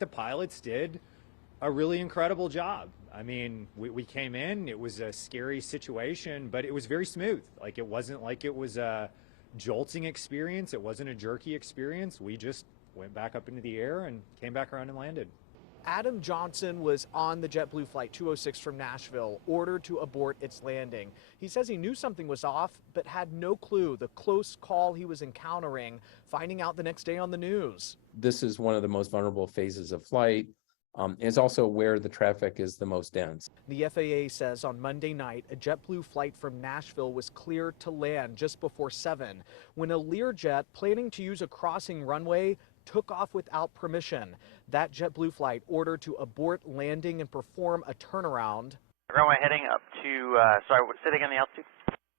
the pilots did a really incredible job. I mean, we came in, it was a scary situation, but it was very smooth. Like, it wasn't like it was a jolting experience. It wasn't a jerky experience. We just went back up into the air and came back around and landed. Adam Johnson was on the JetBlue Flight 206 from Nashville, ordered to abort its landing. He says he knew something was off, but had no clue the close call he was encountering, finding out the next day on the news. This is one of the most vulnerable phases of flight. It's also where the traffic is the most dense. The FAA says on Monday night, a JetBlue flight from Nashville was cleared to land just before 7 when a Learjet planning to use a crossing runway took off without permission. That JetBlue flight ordered to abort landing and perform a turnaround. Runway heading up to, sitting on the altitude?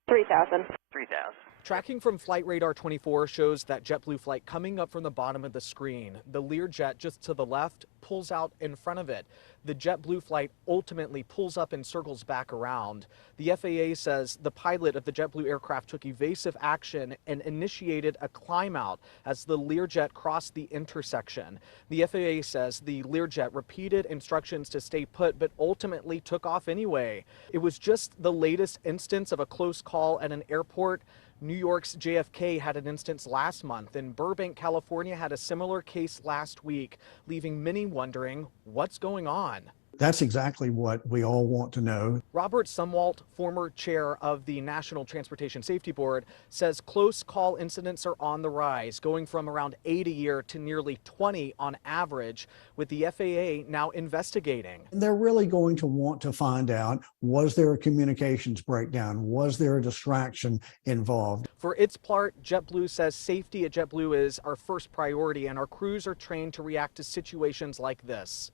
3,000. 3,000. Tracking from Flight Radar 24 shows that JetBlue flight coming up from the bottom of the screen. The Learjet just to the left pulls out in front of it. The JetBlue flight ultimately pulls up and circles back around. The FAA says the pilot of the JetBlue aircraft took evasive action and initiated a climb out as the Learjet crossed the intersection. The FAA says the Learjet repeated instructions to stay put but ultimately took off anyway. It was just the latest instance of a close call at an airport. New York's JFK had an instance last month, and Burbank, California had a similar case last week, leaving many wondering what's going on. That's exactly what we all want to know. Robert Sumwalt, former chair of the National Transportation Safety Board, says close call incidents are on the rise, going from around 8 a year to nearly 20 on average, with the FAA now investigating. They're really going to want to find out, was there a communications breakdown? Was there a distraction involved? For its part, JetBlue says safety at JetBlue is our first priority, and our crews are trained to react to situations like this.